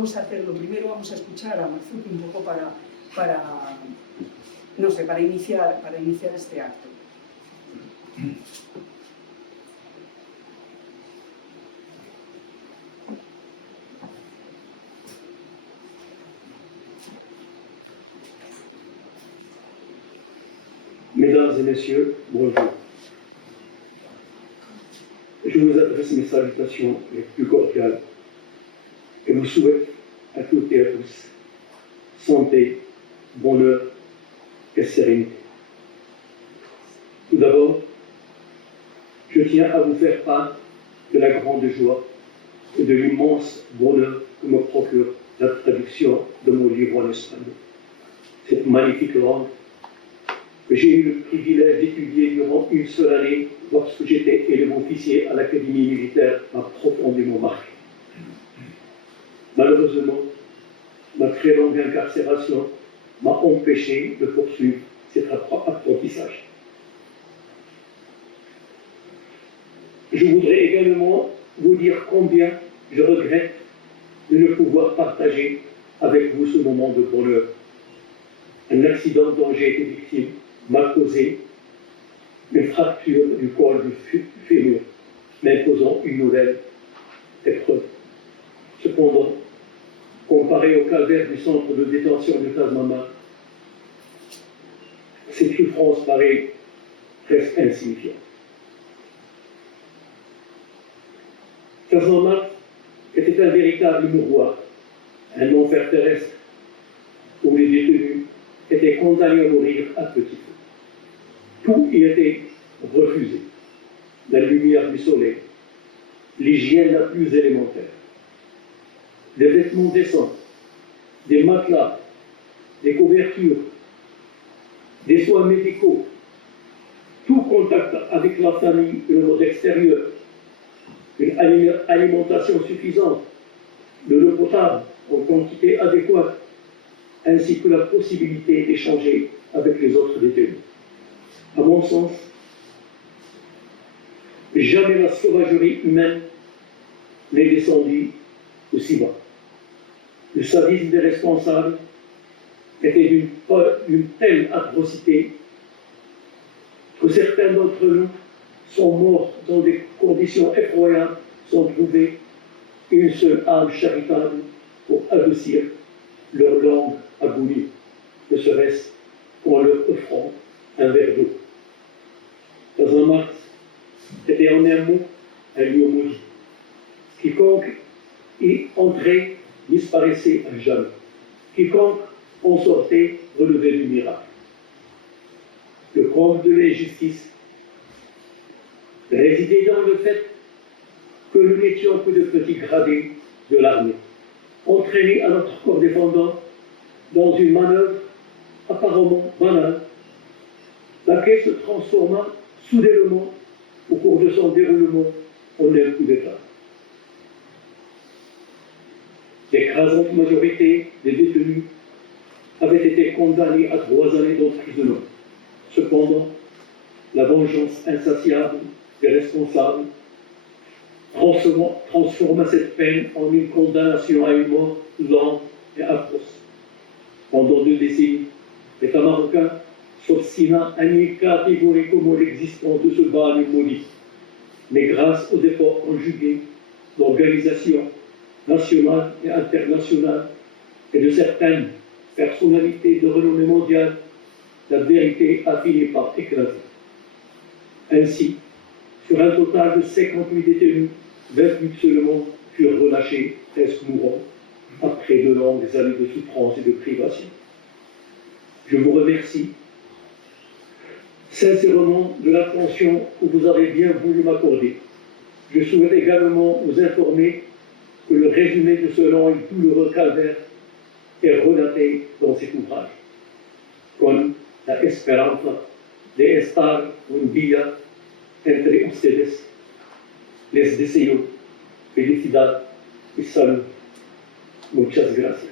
vamos a hacer, lo primero vamos a escuchar a Marzuki un poco no sé, para iniciar este acto. Mesdames et messieurs, bonjour. Je vous adresse mes salutations les plus cordiales et vous souhaite à toutes et à tous santé, bonheur et sérénité. Tout d'abord, je tiens à vous faire part de la grande joie et de l'immense bonheur que me procure la traduction de mon livre en espagnol. Cette magnifique langue que j'ai eu le privilège d'étudier durant une seule année lorsque j'étais élevé officier à l'Académie militaire m'a profondément marqué. Malheureusement, ma très longue incarcération m'a empêché de poursuivre cet apprentissage. Je voudrais également vous dire combien je regrette de ne pouvoir partager avec vous ce moment de bonheur. Un accident dont j'ai été victime m'a causé une fracture du col du fémur, m'imposant une nouvelle épreuve. Cependant, comparé au calvaire du centre de détention de Tasmama, cette souffrance paraît presque insignifiante. Tasmama était un véritable mouroir, un enfer terrestre où les détenus étaient condamnés à mourir à petit feu. Tout y était refusé. La lumière du soleil, l'hygiène la plus élémentaire, des vêtements décents, des matelas, des couvertures, des soins médicaux, tout contact avec la famille et le monde extérieur, une alimentation suffisante, de l'eau potable en quantité adéquate, ainsi que la possibilité d'échanger avec les autres détenus. À mon sens, jamais la sauvagerie humaine n'est descendue aussi bas. Le sadisme des responsables était d'une telle atrocité que certains d'entre nous sont morts dans des conditions effroyables sans trouver une seule âme charitable pour adoucir leur longue agonie, ne serait-ce qu'en leur offrant un verre d'eau. Dans un Marx était en un mot un lieu maudit. Quiconque y entrait disparaissait à jamais. Quiconque en sortait relevait du miracle. Le comble de l'injustice résidait dans le fait que nous n'étions que de petits gradés de l'armée, entraînés à notre corps défendant dans une manœuvre apparemment banale, laquelle se transforma soudainement au cours de son déroulement en un coup d'État. L'écrasante majorité des détenus avaient été condamnés à 3 années d'emprisonnement. Cependant, la vengeance insatiable des responsables transforma cette peine en une condamnation à une mort lente et atroce. Pendant 2 décennies, l'État marocain s'obstina à nier catégoriquement l'existence de ce bagne maudit. Mais grâce aux efforts conjugués d'organisations nationales et internationales et de certaines personnalités de renommée mondiale, la vérité a fini par éclater. Ainsi, sur un total de 58 détenus, 28 seulement furent relâchés, presque mourants, après de longues années de souffrance et de privation. Je vous remercie sincèrement de l'attention que vous avez bien voulu m'accorder. Je souhaite également vous informer que le résumé de ce long et douloureux calvaire est relaté dans cet ouvrage. Con la esperanza de estar un día entre ustedes, les deseo felicidad y salud. Muchas gracias.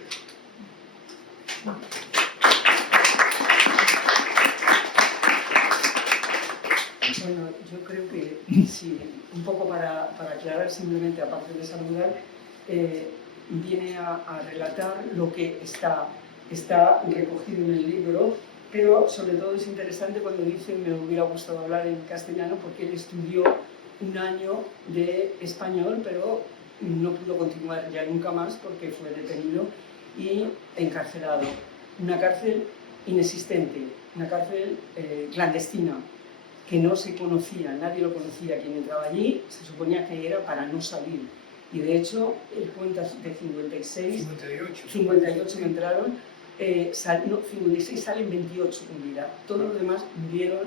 Bueno, yo creo que sí, un poco para aclarar simplemente, aparte de saludar, viene a relatar lo que está recogido en el libro, pero sobre todo es interesante cuando dice, me hubiera gustado hablar en castellano, porque él estudió un año de español, pero no pudo continuar ya nunca más porque fue detenido y encarcelado. Una cárcel inexistente, una cárcel clandestina, que no se conocía, nadie lo conocía. Quien entraba allí se suponía que era para no salir. Y de hecho, él cuenta de 58 entraron, 56 salen 28 con vida. Todos los demás murieron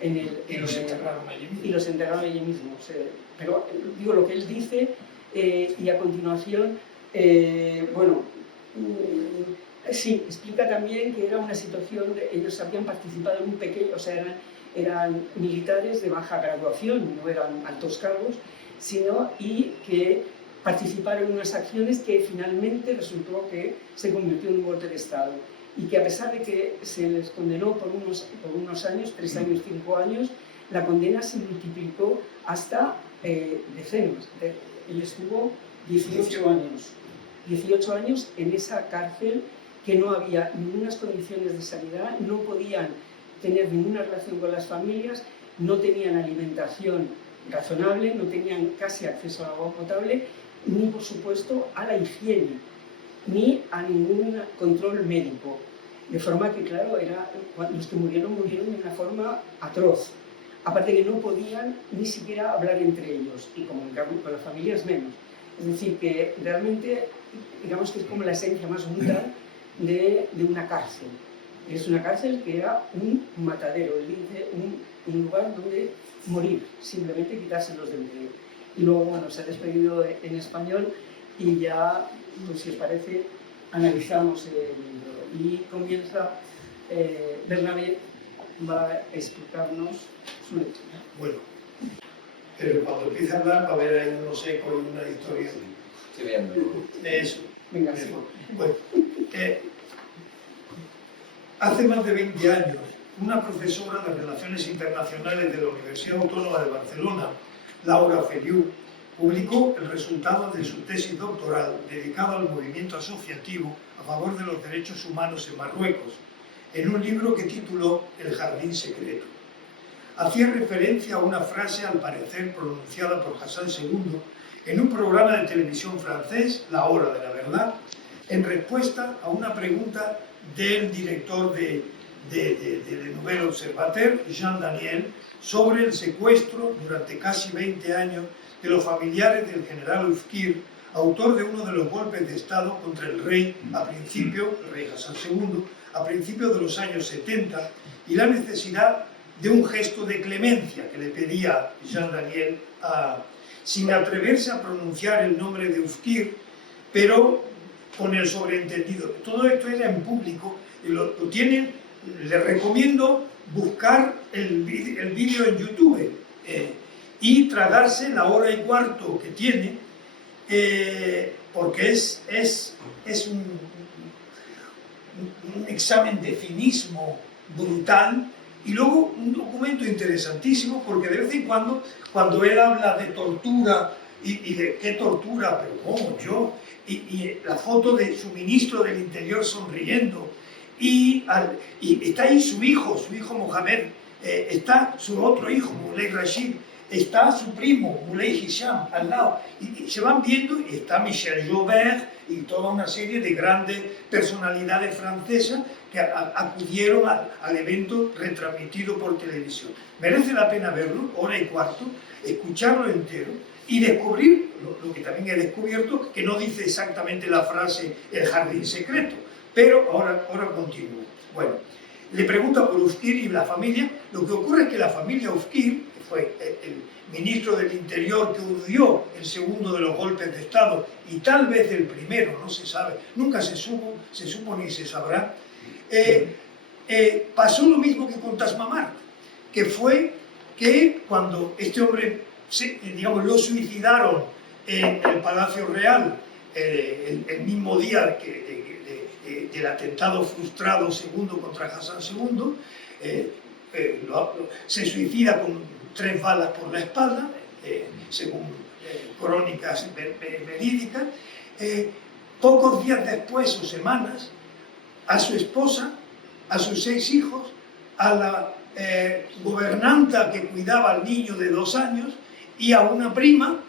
y los enterraron allí mismo. Y los enterraron allí mismo. Pero digo lo que él dice, y a continuación, sí, explica también que era una situación, ellos habían participado en un pequeño, o sea, eran militares de baja graduación, no eran altos cargos, y que participaron en unas acciones que finalmente resultó que se convirtió en un golpe de Estado, y que a pesar de que se les condenó por unos años, 3 años, 5 años, la condena se multiplicó hasta decenas. Él estuvo 18 años en esa cárcel, que no había ninguna condiciones de sanidad, no podían tener ninguna relación con las familias, no tenían alimentación razonable, no tenían casi acceso al agua potable, ni por supuesto a la higiene, ni a ningún control médico. De forma que, claro, los que murieron de una forma atroz. Aparte que no podían ni siquiera hablar entre ellos, y comunicar con las familias menos. Es decir, que realmente, digamos que es como la esencia más brutal de una cárcel. Es una cárcel que era un matadero, él dice, un lugar donde morir, simplemente quitárselos del medio. Y luego, bueno, se ha despedido en español, y ya, pues si os parece, analizamos el libro. Y comienza, Bernabé va a explicarnos su lectura. Bueno, pero cuando empiece a hablar va a haber ahí unos ecos y una historia. Sí, bien. De eso. Venga, sí. Bueno, hace más de 20 años, una profesora de Relaciones Internacionales de la Universidad Autónoma de Barcelona, Laura Feliu, publicó el resultado de su tesis doctoral dedicada al movimiento asociativo a favor de los derechos humanos en Marruecos, en un libro que tituló El Jardín Secreto. Hacía referencia a una frase, al parecer pronunciada por Hassan II, en un programa de televisión francés, La Hora de la Verdad, en respuesta a una pregunta del director de Nouvel Observateur, Jean Daniel, sobre el secuestro durante casi 20 años de los familiares del general Oufkir, autor de uno de los golpes de Estado contra el rey el rey Hassan II, a principios de los años 70, y la necesidad de un gesto de clemencia que le pedía Jean Daniel, sin atreverse a pronunciar el nombre de Oufkir, pero con el sobreentendido. Todo esto era en público, y lo tienen. Les recomiendo buscar el vídeo en YouTube y tragarse la hora y cuarto que tiene, porque es un examen de cinismo brutal, y luego un documento interesantísimo, porque de vez en cuando él habla de tortura, y de qué tortura, pero ¿cómo yo? Y la foto de su ministro del Interior sonriendo, y está ahí su hijo Mohamed, está su otro hijo, Moulay Rashid, está su primo, Moulay Hisham, al lado, y se van viendo, y está Michel Joubert, y toda una serie de grandes personalidades francesas que acudieron al evento retransmitido por televisión. Merece la pena verlo, hora y cuarto, escucharlo entero, y descubrir, lo que también he descubierto, que no dice exactamente la frase el jardín secreto, pero ahora continúo. Bueno, le pregunta por Oufkir y la familia. Lo que ocurre es que la familia Oufkir, que fue el ministro del Interior que urdió el segundo de los golpes de Estado, y tal vez el primero, no se sabe, nunca se supo ni se sabrá, pasó lo mismo que con Tasmamart, que fue que cuando este hombre, lo suicidaron en el Palacio Real el mismo día del atentado frustrado segundo contra Hassan II, se suicida con 3 balas por la espalda, según crónicas verídicas, Pocos días después o semanas, a su esposa, a sus 6 hijos, a la gobernanta que cuidaba al niño de 2 años y a una prima,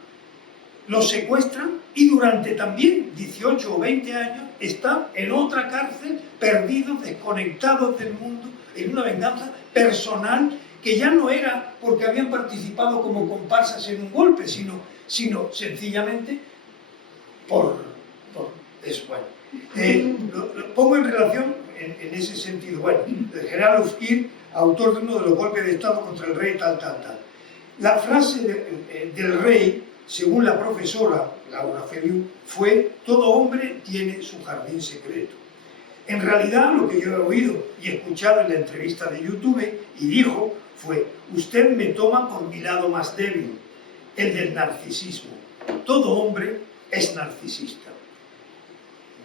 los secuestran y durante también 18 o 20 años están en otra cárcel, perdidos, desconectados del mundo, en una venganza personal que ya no era porque habían participado como comparsas en un golpe, sino sencillamente por eso. Bueno, lo pongo en relación en ese sentido. Bueno, el general Oufkir, autor de uno de los golpes de Estado contra el rey, tal. La frase del rey, según la profesora Laura Feliu, fue: todo hombre tiene su jardín secreto. En realidad, lo que yo he oído y escuchado en la entrevista de YouTube, y dijo, fue: usted me toma por mi lado más débil, el del narcisismo. Todo hombre es narcisista.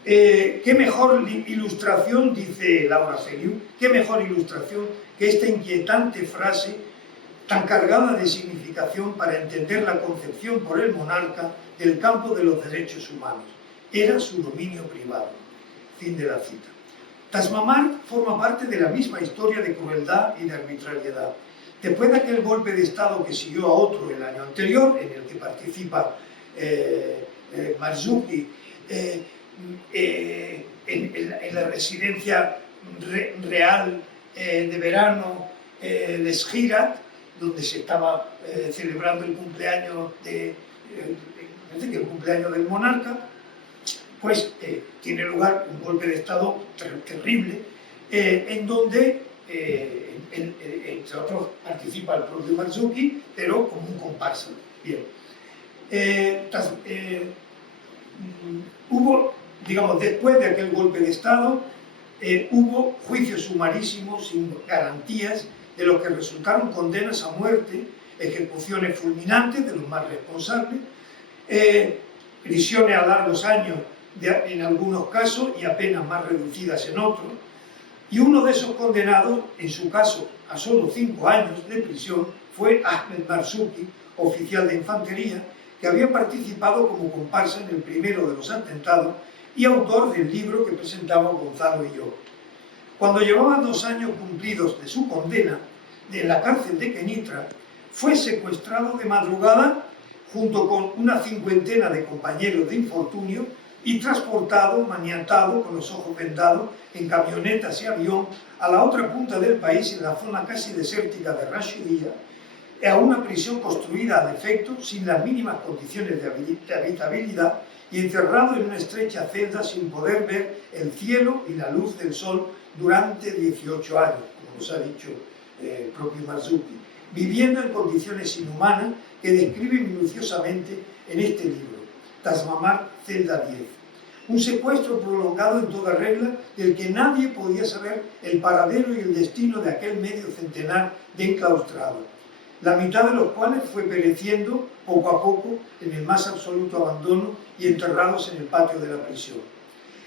Qué mejor ilustración, dice Laura Feliu, qué mejor ilustración que esta inquietante frase tan cargada de significación para entender la concepción por el monarca del campo de los derechos humanos. Era su dominio privado. Fin de la cita. Tas Mamart forma parte de la misma historia de crueldad y de arbitrariedad. Después de aquel golpe de Estado que siguió a otro el año anterior, en el que participa Marzuki, en la residencia real de verano de Schirat, donde se estaba celebrando el cumpleaños el cumpleaños del monarca, pues tiene lugar un golpe de Estado terrible, en donde, entre otros, participa el propio Marzuki, pero como un comparsa. Bien. Hubo, digamos, después de aquel golpe de Estado, hubo juicios sumarísimos sin garantías, de los que resultaron condenas a muerte, ejecuciones fulminantes de los más responsables, prisiones a largos años en algunos casos y a penas más reducidas en otros, y uno de esos condenados, en su caso a solo 5 años de prisión, fue Ahmed Marzuki, oficial de infantería, que había participado como comparsa en el primero de los atentados y autor del libro que presentaba Gonzalo y yo. Cuando llevaba 2 años cumplidos de su condena en la cárcel de Kenitra, fue secuestrado de madrugada junto con una 50 de compañeros de infortunio y transportado, maniatado, con los ojos vendados, en camionetas y avión, a la otra punta del país, en la zona casi desértica de Rashidiyah, a una prisión construida a defecto, sin las mínimas condiciones de habitabilidad, y encerrado en una estrecha celda sin poder ver el cielo y la luz del sol durante 18 años, como nos ha dicho el propio Marzuki, viviendo en condiciones inhumanas que describe minuciosamente en este libro, Tas Mamart, celda 10. Un secuestro prolongado en toda regla, del que nadie podía saber el paradero y el destino de aquel medio centenar de enclaustrados, la mitad de los cuales fue pereciendo poco a poco en el más absoluto abandono y enterrados en el patio de la prisión.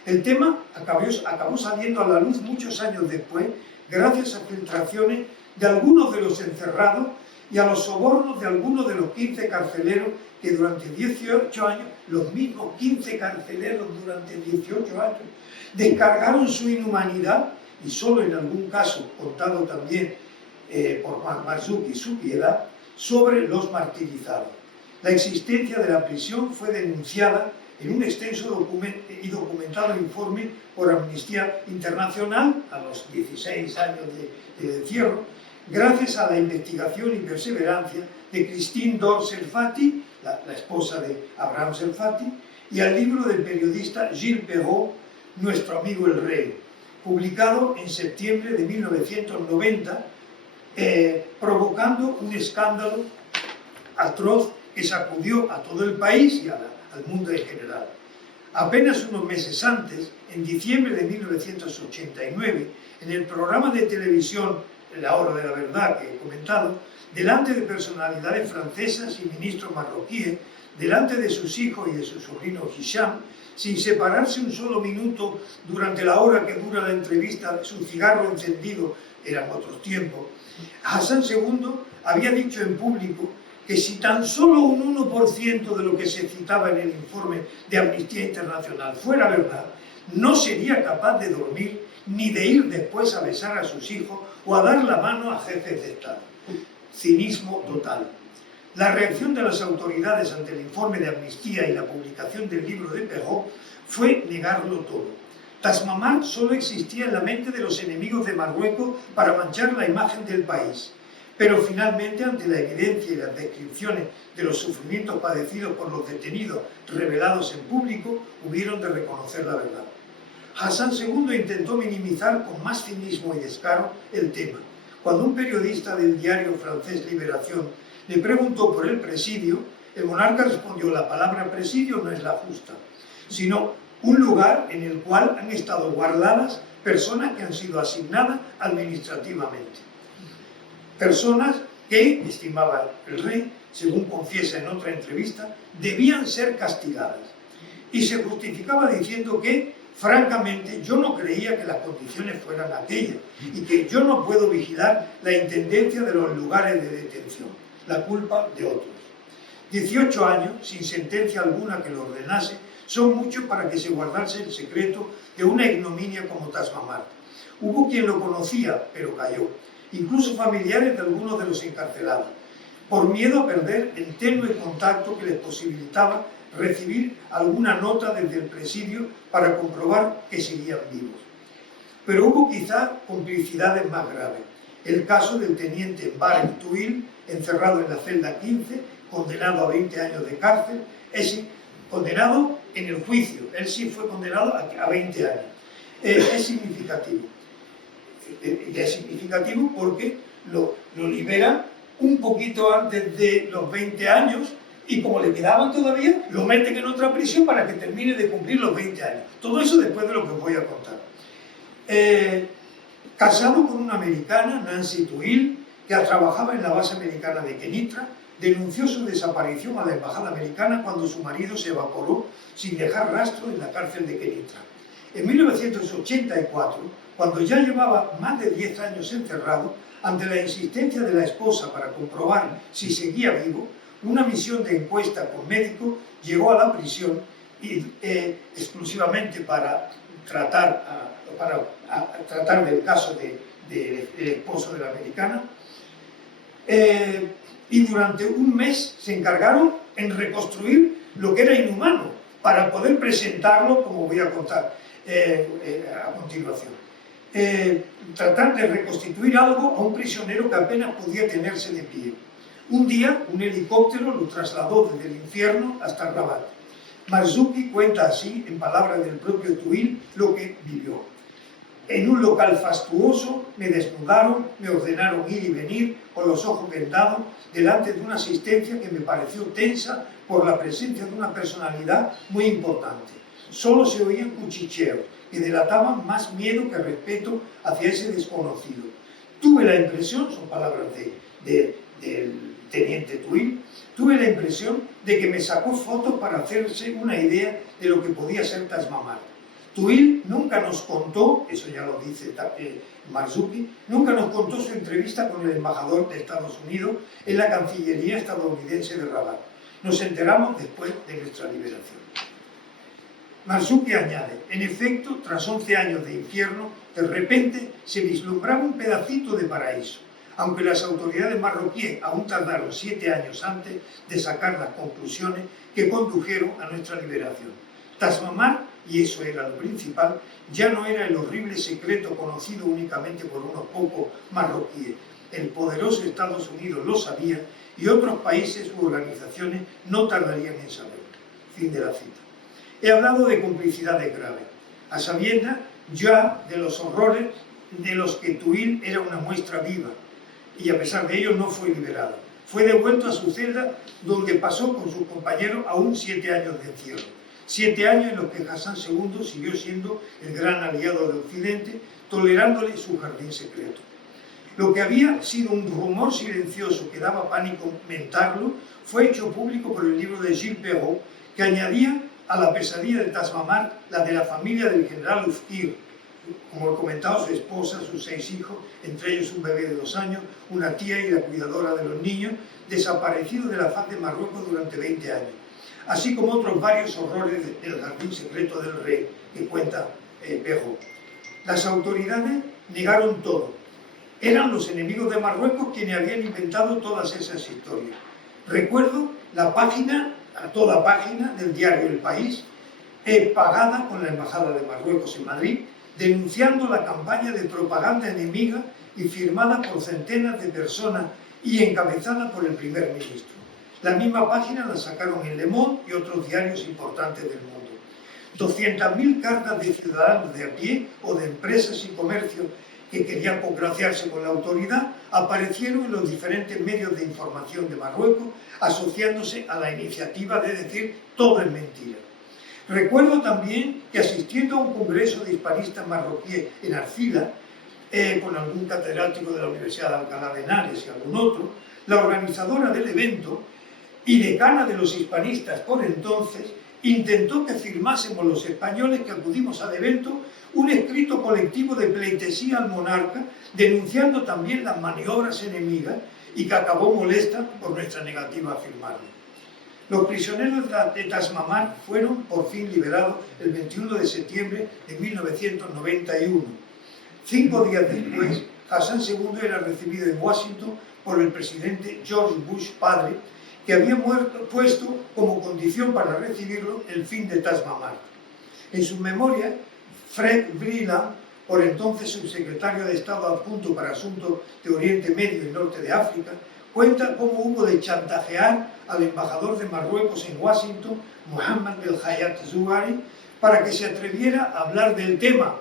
El tema acabó saliendo a la luz muchos años después, gracias a filtraciones de algunos de los encerrados y a los sobornos de algunos de los 15 carceleros que durante 18 años, los mismos 15 carceleros durante 18 años, descargaron su inhumanidad y solo en algún caso, contado también por Marzuki, su piedad, sobre los martirizados. La existencia de la prisión fue denunciada en un extenso y documentado informe por Amnistía Internacional a los 16 años de encierro, gracias a la investigación y perseverancia de Christine Dor Serfati, la esposa de Abraham Serfati, y al libro del periodista Gilles Perrault, Nuestro amigo el rey, publicado en septiembre de 1990, provocando un escándalo atroz que sacudió a todo el país y al mundo en general. Apenas unos meses antes, en diciembre de 1989, en el programa de televisión La Hora de la Verdad que he comentado, delante de personalidades francesas y ministros marroquíes, delante de sus hijos y de su sobrino Hicham, sin separarse un solo minuto durante la hora que dura la entrevista, su cigarro encendido, eran otros tiempos, Hassan II había dicho en público que si tan solo un 1% de lo que se citaba en el informe de Amnistía Internacional fuera verdad, no sería capaz de dormir ni de ir después a besar a sus hijos o a dar la mano a jefes de Estado. Cinismo total. La reacción de las autoridades ante el informe de Amnistía y la publicación del libro de Perrault fue negarlo todo. Tas Mamart solo existía en la mente de los enemigos de Marruecos para manchar la imagen del país. Pero finalmente, ante la evidencia y las descripciones de los sufrimientos padecidos por los detenidos revelados en público, hubieron de reconocer la verdad. Hassan II intentó minimizar con más cinismo y descaro el tema. Cuando un periodista del diario francés Libération le preguntó por el presidio, el monarca respondió: la palabra presidio no es la justa, sino un lugar en el cual han estado guardadas personas que han sido asignadas administrativamente. Personas que, estimaba el rey, según confiesa en otra entrevista, debían ser castigadas. Y se justificaba diciendo que, francamente, yo no creía que las condiciones fueran aquellas y que yo no puedo vigilar la intendencia de los lugares de detención. La culpa de otros. 18 años, sin sentencia alguna que lo ordenase, son muchos para que se guardase el secreto de una ignominia como Tas Mamart. Hubo quien lo conocía, pero cayó. Incluso familiares de algunos de los encarcelados, por miedo a perder el tenue contacto que les posibilitaba recibir alguna nota desde el presidio para comprobar que seguían vivos. Pero hubo quizá complicidades más graves. El caso del teniente Barry Tuil, encerrado en la celda 15, condenado a 20 años de cárcel, condenado en el juicio, él sí fue condenado a 20 años. Es significativo. Es significativo porque lo libera un poquito antes de los 20 años y como le quedaban todavía, lo meten en otra prisión para que termine de cumplir los 20 años. Todo eso después de lo que os voy a contar. Casado con una americana, Nancy Tuil, que trabajaba en la base americana de Kenitra, denunció su desaparición a la embajada americana cuando su marido se evaporó sin dejar rastro en la cárcel de Kenitra. En 1984, cuando ya llevaba más de 10 años encerrado, ante la insistencia de la esposa para comprobar si seguía vivo, una misión de encuesta con médicos llegó a la prisión exclusivamente para tratar del caso del esposo de la americana. Y durante un mes se encargaron en reconstruir lo que era inhumano para poder presentarlo, como voy a contar a continuación. Tratar de reconstituir algo a un prisionero que apenas podía tenerse de pie. Un día, un helicóptero lo trasladó desde el infierno hasta Rabat. Marzuki cuenta así, en palabras del propio Tuil, lo que vivió. En un local fastuoso me desnudaron, me ordenaron ir y venir con los ojos vendados delante de una asistencia que me pareció tensa por la presencia de una personalidad muy importante. Solo se oían cuchicheos que delataban más miedo que respeto hacia ese desconocido. Tuve la impresión, son palabras del teniente Tuil, tuve la impresión de que me sacó fotos para hacerse una idea de lo que podía ser Tas Mamart. Tuil nunca nos contó, eso ya lo dice Marzuki, nunca nos contó su entrevista con el embajador de Estados Unidos en la Cancillería estadounidense de Rabat. Nos enteramos después de nuestra liberación. Marzuki añade: en efecto, tras 11 años de infierno, de repente se vislumbraba un pedacito de paraíso, aunque las autoridades marroquíes aún tardaron 7 años antes de sacar las conclusiones que condujeron a nuestra liberación. Tas Mamart, y eso era lo principal, ya no era el horrible secreto conocido únicamente por unos pocos marroquíes. El poderoso Estados Unidos lo sabía y otros países u organizaciones no tardarían en saberlo. Fin de la cita. He hablado de complicidades graves, a sabiendas ya de los horrores de los que Tuil era una muestra viva, y a pesar de ello no fue liberado. Fue devuelto a su celda, donde pasó con sus compañeros aún 7 años de encierro. 7 años en los que Hassan II siguió siendo el gran aliado de Occidente, tolerándole su jardín secreto. Lo que había sido un rumor silencioso que daba pánico mentarlo, fue hecho público por el libro de Gilles Perrault, que añadía a la pesadilla de Tas Mamart la de la familia del general Oufkir, como he comentado, su esposa, sus 6 hijos, entre ellos un bebé de 2 años, una tía y la cuidadora de los niños, desaparecidos de la faz de Marruecos durante 20 años, así como otros varios horrores del jardín secreto del rey, que cuenta Pejo. Las autoridades negaron todo. Eran los enemigos de Marruecos quienes habían inventado todas esas historias. Recuerdo la página, a toda página del diario El País, pagada con la Embajada de Marruecos en Madrid, denunciando la campaña de propaganda enemiga y firmada por centenas de personas y encabezada por el primer ministro. La misma página la sacaron en Le Monde y otros diarios importantes del mundo. 200.000 cartas de ciudadanos de a pie o de empresas y comercios que querían congraciarse con la autoridad aparecieron en los diferentes medios de información de Marruecos, asociándose a la iniciativa de decir todo es mentira. Recuerdo también que asistiendo a un congreso de hispanistas marroquíes en Arcila, con algún catedrático de la Universidad de Alcalá de Henares y algún otro, la organizadora del evento y decana de los hispanistas por entonces, intentó que firmásemos los españoles que acudimos al evento un escrito colectivo de pleitesía al monarca, denunciando también las maniobras enemigas y que acabó molesta por nuestra negativa a firmarlo. Los prisioneros de Tasmamart fueron por fin liberados el 21 de septiembre de 1991. 5 días después, Hassan II era recibido en Washington por el presidente George Bush padre, que había puesto como condición para recibirlo el fin de Tasmamart. En su memoria, Fred Vreeland, por entonces subsecretario de Estado adjunto para Asuntos de Oriente Medio y Norte de África, cuenta cómo hubo de chantajear al embajador de Marruecos en Washington, Mohammed El Hayat Zouari, para que se atreviera a hablar del tema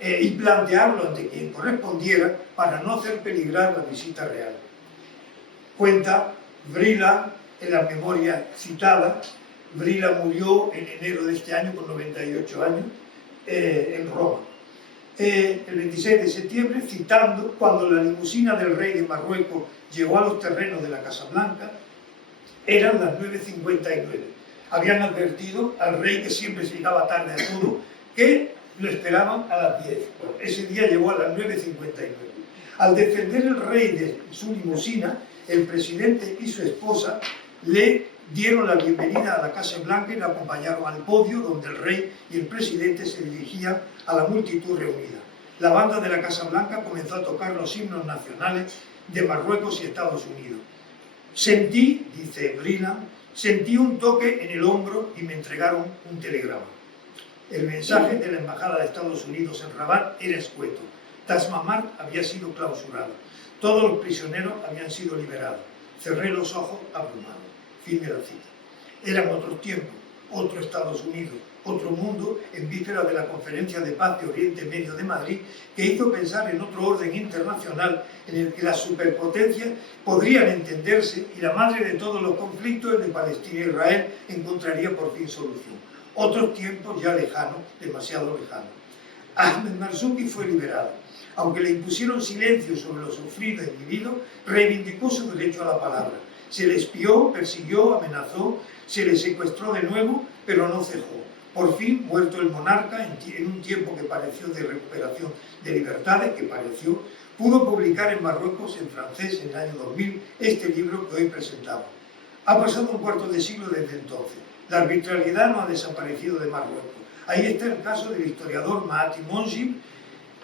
y plantearlo ante quien correspondiera para no hacer peligrar la visita real. Cuenta Vreeland en la memoria citada. Vreeland murió en enero de este año con 98 años en Roma. El 26 de septiembre, citando, cuando la limusina del rey de Marruecos llegó a los terrenos de la Casa Blanca, eran las 9:59. Habían advertido al rey, que siempre se llegaba tarde a todo, que lo esperaban a las 10. Bueno, ese día llegó a las 9:59. Al defender el rey de su limusina, el presidente y su esposa le dieron la bienvenida a la Casa Blanca y la acompañaron al podio donde el rey y el presidente se dirigían a la multitud reunida. La banda de la Casa Blanca comenzó a tocar los himnos nacionales de Marruecos y Estados Unidos. Sentí, dice Vreeland, sentí un toque en el hombro y me entregaron un telegrama. El mensaje de la Embajada de Estados Unidos en Rabat era escueto. Tasmamart había sido clausurado. Todos los prisioneros habían sido liberados. Cerré los ojos abrumado. Fin de la cita. Eran otros tiempos, otro Estados Unidos, otro mundo en víspera de la Conferencia de Paz de Oriente Medio de Madrid, que hizo pensar en otro orden internacional en el que las superpotencias podrían entenderse y la madre de todos los conflictos, el de Palestina e Israel, encontraría por fin solución. Otros tiempos ya lejanos, demasiado lejanos. Ahmed Marzuki fue liberado. Aunque le impusieron silencio sobre lo sufrido y vivido, reivindicó su derecho a la palabra. Se le espió, persiguió, amenazó, se le secuestró de nuevo, pero no cejó. Por fin, muerto el monarca, en un tiempo que pareció de recuperación de libertades, pudo publicar en Marruecos, en francés, en el año 2000, este libro que hoy presentamos. Ha pasado un cuarto de siglo desde entonces. La arbitrariedad no ha desaparecido de Marruecos. Ahí está el caso del historiador Mahati Monjib,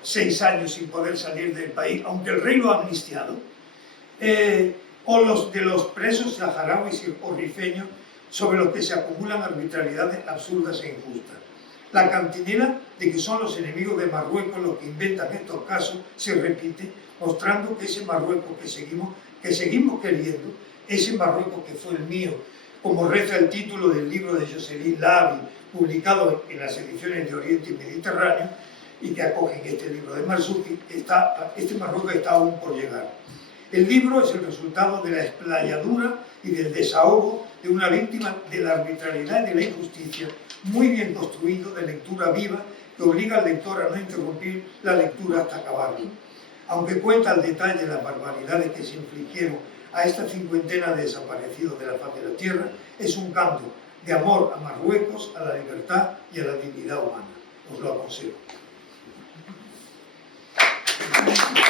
6 años sin poder salir del país, aunque el rey lo ha amnistiado, o los de los presos saharauis o rifeños, sobre los que se acumulan arbitrariedades absurdas e injustas. La cantinela de que son los enemigos de Marruecos los que inventan estos casos se repite, mostrando que ese Marruecos que seguimos queriendo, ese Marruecos que fue el mío, como reza el título del libro de Jocelyn Lavi, publicado en las ediciones de Oriente y Mediterráneo, y que acogen este libro de Marzuki, este Marruecos está aún por llegar. El libro es el resultado de la explayadura y del desahogo de una víctima de la arbitrariedad y de la injusticia, muy bien construido, de lectura viva, que obliga al lector a no interrumpir la lectura hasta acabarlo. Aunque cuenta al detalle las barbaridades que se infligieron a esta cincuentena de desaparecidos de la faz de la tierra, es un canto de amor a Marruecos, a la libertad y a la dignidad humana. Os lo aconsejo. Gracias.